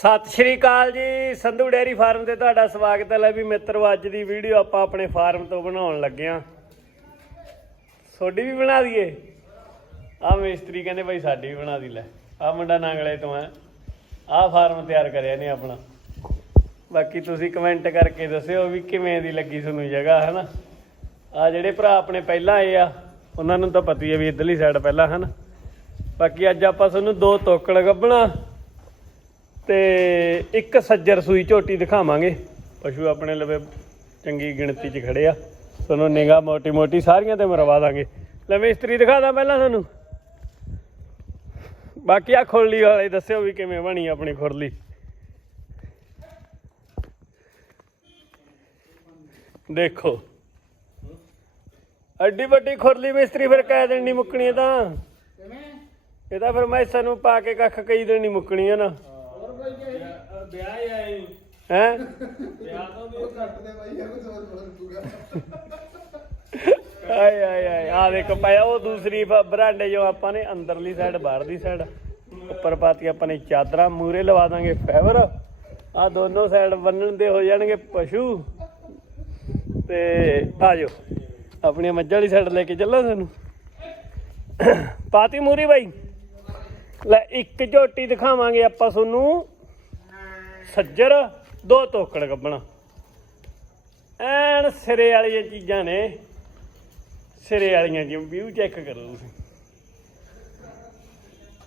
ਸਤਿ ਸ਼੍ਰੀ ਅਕਾਲ ਜੀ, Sandhu dairy farm ਤੇ ਤੁਹਾਡਾ ਸਵਾਗਤ ਹੈ ਲੈ ਵੀ ਮਿੱਤਰੋ, ਅੱਜ ਦੀ ਵੀਡੀਓ ਆਪਾਂ ਆਪਣੇ ਫਾਰਮ ਤੋਂ ਬਣਾਉਣ ਲੱਗੇ ਆਂ ਤੁਹਾਡੀ ਵੀ ਬਣਾ ਦਈਏ? ਆ ਮਿਸਤਰੀ ਕਹਿੰਦੇ ਭਾਈ ਸਾਡੀ ਵੀ ਬਣਾ ਦੀ, ਲੈ। ਆ ਮੁੰਡਾ ਨਾਂਗਲੇ ਤੋਂ ਹੈ। ਆ ਫਾਰਮ ਤਿਆਰ ਕਰਿਆ ਨੇ ਆਪਣਾ। ਬਾਕੀ ਤੁਸੀਂ ਕਮੈਂਟ ਕਰਕੇ ਦੱਸਿਓ ਵੀ ਕਿਵੇਂ ਦੀ ਲੱਗੀ ਤੁਹਾਨੂੰ ਜਗ੍ਹਾ ਹੈ ਨਾ ਆ ਜਿਹੜੇ ਭਰਾ ਆਪਣੇ ਪਹਿਲਾਂ ਆਏ ਆ, ਉਹਨਾਂ ਨੂੰ ਤਾਂ ਪਤਾ ਹੀ ਹੈ ਵੀ ਇਧਰਲੀ ਸਾਈਡ ਪਹਿਲਾਂ, ਹਨ? ਬਾਕੀ ਅੱਜ ਆਪਾਂ ਤੁਹਾਨੂੰ ਦੋ ਤੋਕੜ ਗੱਬਣਾ ਤੇ ਇੱਕ ਸੱਜਰ ਸੂਈ ਝੋਟੀ ਦਿਖਾਵਾਂਗੇ। ਪਸ਼ੂ ਆਪਣੇ ਲਵੇ ਚੰਗੀ ਗਿਣਤੀ 'ਚ ਖੜੇ ਆ। ਤੁਹਾਨੂੰ ਨਿਗਾ ਮੋਟੀ ਮੋਟੀ ਸਾਰੀਆਂ ਤੇ ਮਰਵਾ ਦਾਂਗੇ। ਲੈ ਮਿਸਤਰੀ ਦਿਖਾ ਦਾਂ ਪਹਿਲਾਂ ਤੁਹਾਨੂੰ। ਬਾਕੀ ਆ ਖੁਰਲੀ ਵਾਲੇ ਦੱਸਿਓ ਵੀ ਕਿਵੇਂ ਬਣੀ ਆਪਣੀ ਖੁਰਲੀ। ਦੇਖੋ। ਐਡੀ ਵੱਡੀ ਖੁਰਲੀ ਮਿਸਤਰੀ ਫਿਰ ਕਹਿ ਦੇਣ ਨਹੀਂ ਮੁੱਕਣੀ ਤਾਂ। ਇਹ ਤਾਂ ਫਿਰ ਮੈਂ ਸਾਨੂੰ ਪਾ ਕੇ ਕੱਖ ਕਈ ਦਿਨ ਨਹੀਂ ਮੁੱਕਣੀ ਆ ਨਾ। ਵਿਆਹ ਹੀ ਆਏ ਹੈ ਵਿਆਹ ਤੋਂ ਵੀ ਆਏ ਆਏ। ਆਏ ਆ ਦੇਖੋ ਪਾਇਆ ਉਹ ਦੂਸਰੀ ਬਰਾਂਡੇ ਜੋ ਆਪਾਂ ਨੇ, ਅੰਦਰਲੀ ਸਾਈਡ ਬਾਹਰਲੀ ਸਾਈਡ ਉੱਪਰ ਪਾਤੀ ਆਪਾਂ ਨੇ ਚਾਦਰਾਂ ਮੂਰੇ ਲਵਾ ਦਾਂਗੇ ਫਾਈਬਰ ਆ ਦੋਨੋਂ ਸਾਈਡ ਬੰਨਣ ਦੇ ਹੋ ਜਾਣਗੇ ਪਸ਼ੂ। ਤੇ ਆ ਜਾਓ ਆਪਣੀ ਮੱਝਾਂ ਵਾਲੀ ਸਾਈਡ ਲੈ ਕੇ ਚੱਲਾਂ ਤੁਹਾਨੂੰ। ਪਾਤੀ ਮੂਰੀ ਬਾਈ। ਲੈ, ਇੱਕ ਝੋਟੀ ਦਿਖਾਵਾਂਗੇ ਆਪਾਂ ਤੁਹਾਨੂੰ। ਸੱਜਰ, ਦੋ ਤੋਕੜ ਗੱਬਣਾ। ਐਨ ਸਿਰੇ ਵਾਲੀਆਂ ਚੀਜ਼ਾਂ ਨੇ। ਸਿਰੇ ਵਾਲੀਆਂ ਜੀ ਵਿਊ ਚੈੱਕ ਕਰੋ ਤੁਸੀਂ।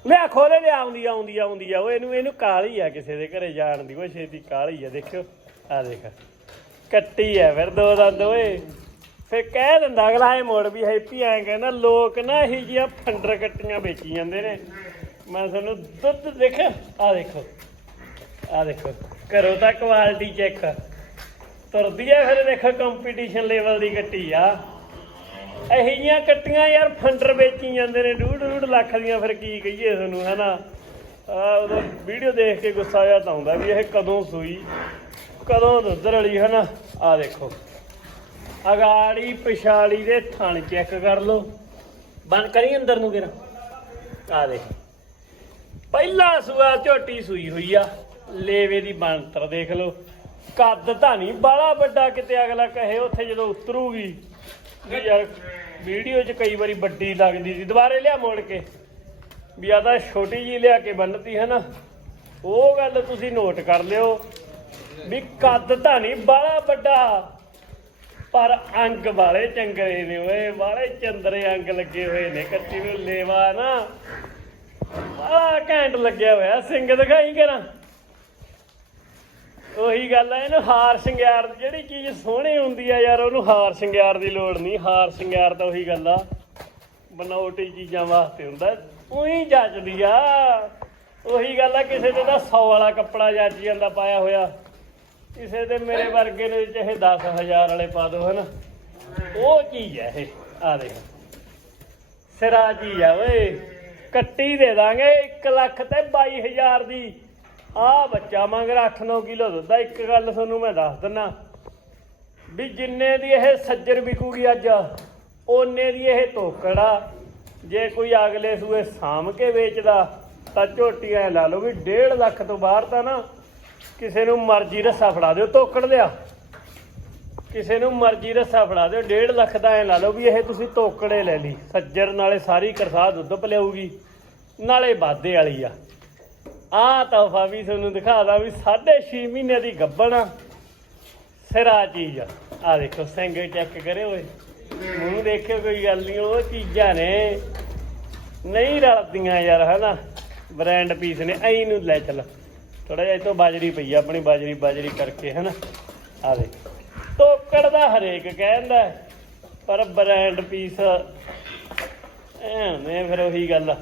ਲੈ ਖੋਲੇ ਲਿਆ, ਆਉਂਦੀ ਆਉਂਦੀ ਆਉਂਦੀ ਆ। ਉਹ ਇਹਨੂੰ ਇਹਨੂੰ ਕਾਲੀ ਆ ਕਿਸੇ ਦੇ ਘਰੇ ਜਾਣ ਦੀ। ਉਹ ਛੇਤੀ ਕਾਲੀ ਆ, ਦੇਖਿਓ। ਆ ਦੇਖ। ਕੱਟੀ ਆ ਫਿਰ ਦੋ ਦੰਦ ਓਏ ਫਿਰ ਕਹਿ ਦਿੰਦਾ ਅਗਲਾ ਇਹ ਮੋੜ ਵੀ ਹੈਪੀ ਐਂ ਕਹਿੰਦਾ, ਲੋਕ ਨਾ ਇਹ ਜੀਆਂ ਫੰਡਰ ਕੱਟੀਆਂ ਵੇਚੀ ਜਾਂਦੇ ਨੇ। ਮੈਂ ਤੁਹਾਨੂੰ ਦੁੱਧ ਦੇਖ ਆ ਦੇਖੋ। ਆ ਦੇਖੋ, ਘਰੋਂ ਤਾਂ ਕੁਆਲਿਟੀ ਚੈੱਕ ਤੁਰਦੀ ਆ ਫਿਰ ਦੇਖੋ ਕੰਪੀਟੀਸ਼ਨ ਲੈਵਲ ਦੀ ਕੱਟੀ ਆ। ਇਹੀ ਜੀਆਂ ਕੱਟੀਆਂ ਯਾਰ ਫੰਡਰ ਵੇਚੀ ਜਾਂਦੇ ਨੇ ਡੂਡ ਡੂਢ ਲੱਖ ਦੀਆਂ ਫਿਰ ਕੀ ਕਹੀਏ ਤੁਹਾਨੂੰ, ਹਨਾ? ਆ ਉਹਦਾ ਵੀਡੀਓ ਦੇਖ ਕੇ ਗੁੱਸਾ ਆਇਆ ਤਾਂ ਆਉਂਦਾ ਵੀ ਇਹ ਕਦੋਂ ਸੂਈ, ਕਦੋਂ ਦੁੱਧ ਰਲੀ, ਹਨਾ? ਆ ਦੇਖੋ। ਅਗਾੜੀ ਪਿਛਾੜੀ ਦੇ ਥਣ ਚੈੱਕ ਕਰ ਲਓ। ਬੰਦ ਕਰੀ ਅੰਦਰ ਨੂੰ ਕਿਰਾ ਆ ਦੇਖ। ਪਹਿਲਾ ਸੂਆ ਝੋਟੀ ਸੂਈ ਹੋਈ ਆ। ਲੇਵੇ ਦੀ ਬਣਤਰ ਦੇਖ ਲਓ। ਕੱਦ ਤਾਂ ਨਹੀਂ ਬਾਲਾ ਵੱਡਾ ਕਿਤੇ ਅਗਲਾ ਕਹੇ ਉੱਥੇ ਜਦੋਂ ਉਤਰੂਗੀ। ਵੀ ਯਾਰ ਵੀਡੀਓ 'ਚ ਕਈ ਵਾਰੀ ਵੱਡੀ ਲੱਗਦੀ ਸੀ, ਦੁਬਾਰੇ ਲਿਆ ਮੋੜ ਕੇ। ਵੀ ਆ ਤਾਂ ਛੋਟੀ ਜੀ ਲਿਆ ਕੇ ਬੰਨਤੀ ਹੈ ਨਾ। ਉਹ ਗੱਲ ਤੁਸੀਂ ਨੋਟ ਕਰ ਲਿਓ। ਵੀ ਕੱਦ ਤਾਂ ਨਹੀਂ ਬਾਲਾ ਵੱਡਾ। ਪਰ ਅੰਗ ਵਾਲੇ ਚੰਗਰੇ ਨੇ ਓਏ, ਵਾਲੇ ਚੰਦਰੇ ਅੰਗ ਲੱਗੇ ਹੋਏ ਨੇ ਕੱਟੀ ਨੂੰ ਲੇਵਾ ਨਾ। ਬੜਾ ਘੈਂਟ ਲੱਗਿਆ ਹੋਇਆ ਸਿੰਘ ਦਿਖਾਈ ਕਰਾਂ। ਉਹੀ ਗੱਲ ਆ, ਇਹਨੂੰ ਹਾਰ ਸ਼ਿੰਗਾਰ ਜਿਹੜੀ ਚੀਜ਼ ਸੋਹਣੀ ਹੁੰਦੀ ਆ ਯਾਰ, ਉਹਨੂੰ ਹਾਰ ਸ਼ਿੰਗਾਰ ਦੀ ਲੋੜ ਨਹੀਂ। ਹਾਰ ਸ਼ਿੰਗਾਰ ਤਾਂ ਉਹੀ ਗੱਲ ਆ ਬਨਾਵਟੀ ਚੀਜ਼ਾਂ ਵਾਸਤੇ ਹੁੰਦਾ, ਉਹੀ ਜੱਜਦੀ ਆ। ਉਹੀ ਗੱਲ ਆ, ਕਿਸੇ ਤੇ ਤਾਂ 100 ਵਾਲਾ ਕੱਪੜਾ ਜੱਜ ਜਾਂਦਾ ਪਾਇਆ ਹੋਇਆ। ਕਿਸੇ ਦੇ ਮੇਰੇ ਵਰਗੇ ਨੇ ਚਾਹੇ 10000 ਵਾਲੇ ਪਾ ਦੋ, ਹਨਾ। ਉਹ ਚੀਜ਼ ਹੈ ਇਹ, ਆ ਦੇਖ। ਸਿਰਾ ਚੀਜ਼ ਆ ਓਏ, ਕੱਟੀ ਦੇ ਦਾਂਗੇ 1 ਲੱਖ ਤੇ 22000 ਦੀ। ਆ ਬੱਚਾ ਮੰਗ ਰਿਹਾ 8-9 ਕਿਲੋ ਦੁੱਧ ਆ, ਇੱਕ ਗੱਲ ਤੁਹਾਨੂੰ ਮੈਂ ਦੱਸ ਦਿੰਨਾ। ਵੀ ਜਿੰਨੇ ਦੀ ਇਹ ਸੱਜਰ ਵਿਕੂਗੀ ਅੱਜ ਓਨੇ ਦੀ ਇਹ ਤੋਕੜ ਆ। ਜੇ ਕੋਈ ਅਗਲੇ ਸੂਏ ਸਾਂਭ ਕੇ ਵੇਚਦਾ, ਤਾਂ ਝੋਟੀ ਐ ਲਾ ਲਓ ਵੀ 1.5 ਲੱਖ ਤੋਂ ਬਾਹਰ ਤਾਂ ਨਾ ਕਿਸੇ ਨੂੰ ਮਰਜ਼ੀ ਰੱਸਾ ਫੜਾ ਦਿਓ, ਤੋਕੜ ਲਿਆ। ਕਿਸੇ ਨੂੰ ਮਰਜ਼ੀ ਰੱਸਾ ਫੜਾ ਦਿਓ 1.5 ਲੱਖ ਦਾ ਐ ਲਾ ਲਓ ਵੀ ਇਹ ਤੁਸੀਂ ਤੋਕੜੇ ਲੈ ਲਈ। ਸੱਜਰ ਨਾਲੇ ਸਾਰੀ ਕਰਸਾ ਦੁੱਧ ਪਲਿਆਊਗੀ ਨਾਲੇ ਵਾਧੇ ਵਾਲੀ ਆ। ਆਹ ਤੋਹਫਾ ਵੀ ਤੁਹਾਨੂੰ ਦਿਖਾਦਾ ਵੀ 6.5 ਮਹੀਨੇ ਦੀ ਗੱਬਣ ਆ। ਸਿਰਾ ਚੀਜ਼ ਆ। ਆ ਦੇਖੋ ਸਿੰਘ ਚੈੱਕ ਕਰਿਓ ਓਏ। ਮੂੰਹ ਦੇਖਿਓ ਕੋਈ ਗੱਲ ਨਹੀਂ ਉਹ ਚੀਜ਼ਾਂ ਨੇ। ਨਹੀਂ ਰਲਦੀਆਂ ਯਾਰ ਹਨਾ? ਬ੍ਰਾਂਡ ਪੀਸ ਨੇ ਐਂ ਨੂੰ ਲੈ ਚੱਲ। ਥੋੜਾ ਜਿਹਾ ਇਹ ਬਾਜਰੀ ਪਈ ਆ ਆਪਣੀ ਬਾਜਰੀ ਬਾਜਰੀ ਕਰਕੇ ਹਨਾ? ਆ ਦੇ ਤੋਕੜ ਦਾ ਹਰੇਕ ਕਹਿੰਦਾ ਹੈ, ਪਰ ਬ੍ਰਾਂਡ ਪੀਸ ਐਵੇਂ ਫਿਰ ਉਹੀ ਗੱਲ ਆ।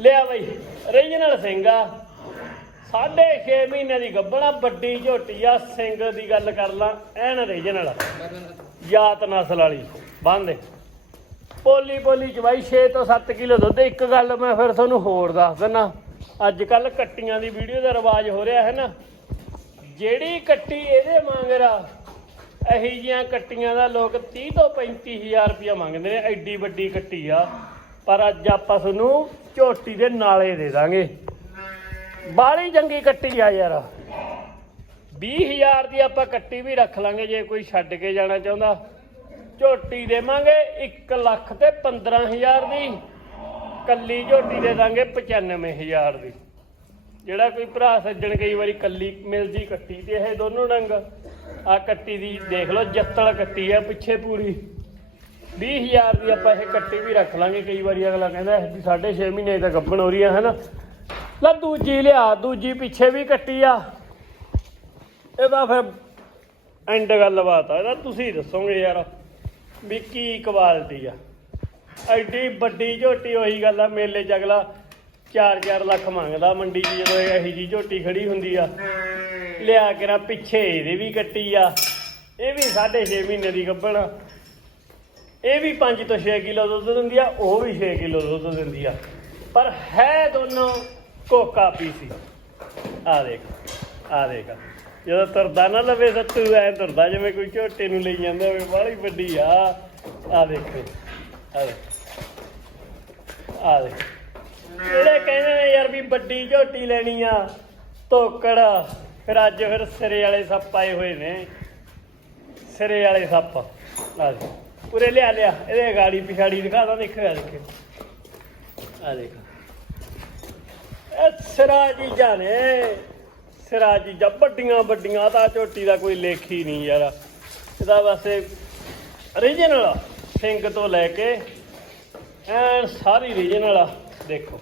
ਲਿਆ ਬਈ, ਰੀਜਨਲ ਸਿੰਘ ਆ। ਸਾਢੇ 6 ਮਹੀਨੇ ਦੀ ਗੱਬਣਾ, ਵੱਡੀ ਝੋਟੀ ਆ, ਸਿੰਘ ਦੀ ਗੱਲ ਕਰ ਲਾਂ, ਐਨ ਰੀਜਨਲ। ਜਾਤ ਨਸਲ ਵਾਲੀ ਬੰਦੇ ਪੋਲੀ ਪੋਲੀ ਚਵਾਈ 6 ਤੋਂ 7 ਕਿਲੋ ਦੁੱਧ ਇੱਕ ਗੱਲ ਮੈਂ ਫਿਰ ਤੁਹਾਨੂੰ ਹੋਰ ਦੱਸ ਦਿੰਨਾ। ਅੱਜ ਕੱਲ ਕੱਟੀਆਂ ਦੀ ਵੀਡੀਓ ਦਾ ਰਿਵਾਜ ਹੋ ਰਿਹਾ ਹੈ ਨਾ। ਜਿਹੜੀ ਕੱਟੀ ਇਹਦੇ ਮੰਗਰ ਆ, ਇਹੀ ਜੀਆਂ ਕੱਟੀਆਂ ਦਾ ਲੋਕ 30 ਤੋਂ 35000 ਰੁਪਇਆ ਮੰਗਦੇ ਨੇ, ਐਡੀ ਵੱਡੀ ਕੱਟੀ ਆ। ਪਰ ਅੱਜ ਆਪਾਂ ਤੁਹਾਨੂੰ ਝੋਟੀ ਦੇ ਨਾਲੇ ਦੇ ਦਾਂਗੇ। ਬਾਲੀ ਚੰਗੀ ਕੱਟੀ ਆ ਯਾਰ। 20000 ਦੀ ਆਪਾਂ ਕੱਟੀ ਵੀ ਰੱਖ ਲਾਂਗੇ ਜੇ ਕੋਈ ਛੱਡ ਕੇ ਜਾਣਾ ਚਾਹੁੰਦਾ। ਝੋਟੀ ਦੇਵਾਂਗੇ 1 ਲੱਖ ਤੇ 15000 ਦੀ। ਕੱਲੀ ਝੋਟੀ ਦੇ ਦਾਂਗੇ 95000 ਦੀ। ਜਿਹੜਾ ਕੋਈ ਭਰਾ ਸੱਜਣ ਕਈ ਵਾਰੀ ਕੱਲੀ ਮਿਲਦੀ ਕੱਟੀ ਤੇ ਇਹ ਦੋਨੋਂ ਡੰਗ। ਆ ਕੱਟੀ ਦੀ ਦੇਖ ਲਓ, ਜੱਤਲ ਕੱਟੀ ਆ ਪਿੱਛੇ ਪੂਰੀ। 20000 ਦੀ ਆਪਾਂ ਇਹ ਕੱਟੀ ਵੀ ਰੱਖ ਲਾਂਗੇ। ਕਈ ਵਾਰੀ ਅਗਲਾ ਕਹਿੰਦਾ ਇਹ ਵੀ 6.5 ਮਹੀਨੇ ਤਾਂ ਗੱਭਣ ਹੋ ਰਹੀ ਆ, ਹਨਾ? ਲੈ ਦੂਜੀ ਲਿਆ, ਦੂਜੀ ਪਿੱਛੇ ਵੀ ਕੱਟੀ ਆ। ਇਹਦਾ ਫਿਰ ਐਂਡ ਗੱਲਬਾਤ ਆ। ਇਹਦਾ ਤੁਸੀਂ ਦੱਸੋਗੇ ਯਾਰ ਵੀ ਕੀ ਕੁਆਲਿਟੀ ਆ। ਐਡੀ ਵੱਡੀ ਝੋਟੀ ਉਹੀ ਗੱਲ ਆ, ਮੇਲੇ 'ਚ ਅਗਲਾ 4-4 ਲੱਖ ਮੰਗਦਾ ਮੰਡੀ 'ਚ ਜਦੋਂ ਇਹ ਇਹੀ ਜੀ ਝੋਟੀ ਖੜੀ ਹੁੰਦੀ ਆ। ਲਿਆ ਕੇ ਨਾ ਪਿੱਛੇ ਇਹਦੇ ਵੀ ਕੱਟੀ ਆ। ਇਹ ਵੀ 6.5 ਮਹੀਨੇ ਦੀ ਗੱਭਣ ਆ। ਇਹ ਵੀ 5 ਤੋਂ 6 ਕਿਲੋ ਦੁੱਧ ਦਿੰਦੀ ਆ, ਉਹ ਵੀ 6 ਕਿਲੋ ਦੁੱਧ ਦਿੰਦੀ ਆ। ਪਰ ਹੈ ਦੋਨੋਂ ਕੋਕਾ ਪੀਸੀ। ਆ ਦੇਖ ਆ ਦੇਖ। ਜਦੋਂ ਤੁਰਦਾ ਨਾ ਲਵੇ ਸੱਤੂ, ਐ ਤੁਰਦਾ ਜਿਵੇਂ ਕੋਈ ਝੋਟੇ ਨੂੰ ਲਈ ਜਾਂਦਾ ਹੋਵੇ, ਬਾਹਲੀ ਵੱਡੀ ਆ। ਆ ਦੇਖੋ ਆ ਦੇਖ। ਆ ਦੇਖ। ਜਿਹੜੇ ਕਹਿੰਦੇ ਨੇ ਯਾਰ ਵੀ ਵੱਡੀ ਝੋਟੀ ਲੈਣੀ ਆ, ਧੋਕੜ। ਫਿਰ ਅੱਜ ਫਿਰ ਸਿਰੇ ਵਾਲੇ ਸੱਪ ਆਏ ਹੋਏ ਨੇ। ਸਿਰੇ ਵਾਲੇ ਸੱਪ। ਆ ਦੇ ਉਰੇ ਲਿਆ ਲਿਆ। ਇਹਦੇ ਗਾੜੀ ਪਿਛਾੜੀ ਦਿਖਾ ਦਾਂ ਦੇਖੋ ਆ ਦੇਖੋ ਆ ਦੇਖ। ਇਹ ਸਿਰਾ ਚੀਜ਼ਾਂ ਨੇ ਸਿਰਾ ਚੀਜ਼ਾਂ ਵੱਡੀਆਂ ਵੱਡੀਆਂ, ਤਾਂ ਝੋਟੀ ਦਾ ਕੋਈ ਲੇਖ ਹੀ ਨਹੀਂ ਯਾਰ। ਇਹਦਾ ਵੈਸੇ ਰੀਜਨਲ ਸਿੰਘ ਤੋਂ ਲੈ ਕੇ ਐਨ ਸਾਰੀ ਰੀਜਨਲ ਆ। ਦੇਖੋ।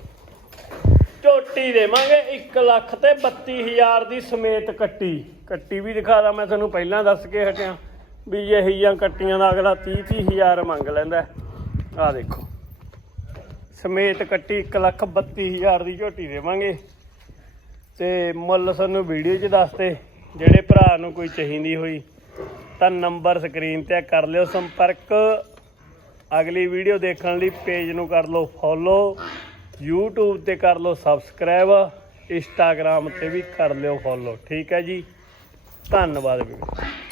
ਝੋਟੀ ਦੇਵਾਂਗੇ 1 ਲੱਖ ਤੇ 32000 ਦੀ ਸਮੇਤ ਕੱਟੀ। ਕੱਟੀ ਵੀ ਦਿਖਾ ਦਾਂ, ਮੈਂ ਤੁਹਾਨੂੰ ਪਹਿਲਾਂ ਦੱਸ ਕੇ ਹਟਿਆ। ਵੀ ਇਹ ਜਾਂ ਕੱਟੀਆਂ ਦਾ ਅਗਲਾ 30 30000 ਮੰਗ ਲੈਂਦਾ। ਆ ਦੇਖੋ। ਸਮੇਤ ਕੱਟੀ 1 ਲੱਖ 32000 ਦੀ ਝੋਟੀ ਦੇਵਾਂਗੇ। ਤੇ ਮੁੱਲ ਸਾਨੂੰ ਵੀਡੀਓ 'ਚ ਦੱਸਦੇ, ਜਿਹੜੇ ਭਰਾ ਨੂੰ ਕੋਈ ਚਾਹੀਦੀ ਹੋਈ, ਤਾਂ ਨੰਬਰ ਸਕਰੀਨ ਤੇ ਕਰ ਲਿਓ ਸੰਪਰਕ। ਅਗਲੀ ਵੀਡੀਓ ਦੇਖਣ ਲਈ ਪੇਜ ਨੂੰ ਕਰ ਲਓ ਫੋਲੋ, YouTube ਤੇ ਕਰ ਲਓ ਸਬਸਕ੍ਰਾਈਬ, Instagram ਤੇ ਵੀ ਕਰ ਲਿਓ ਫੋਲੋ। ਠੀਕ ਹੈ ਜੀ। ਧੰਨਵਾਦ ਵੀਡੀਓ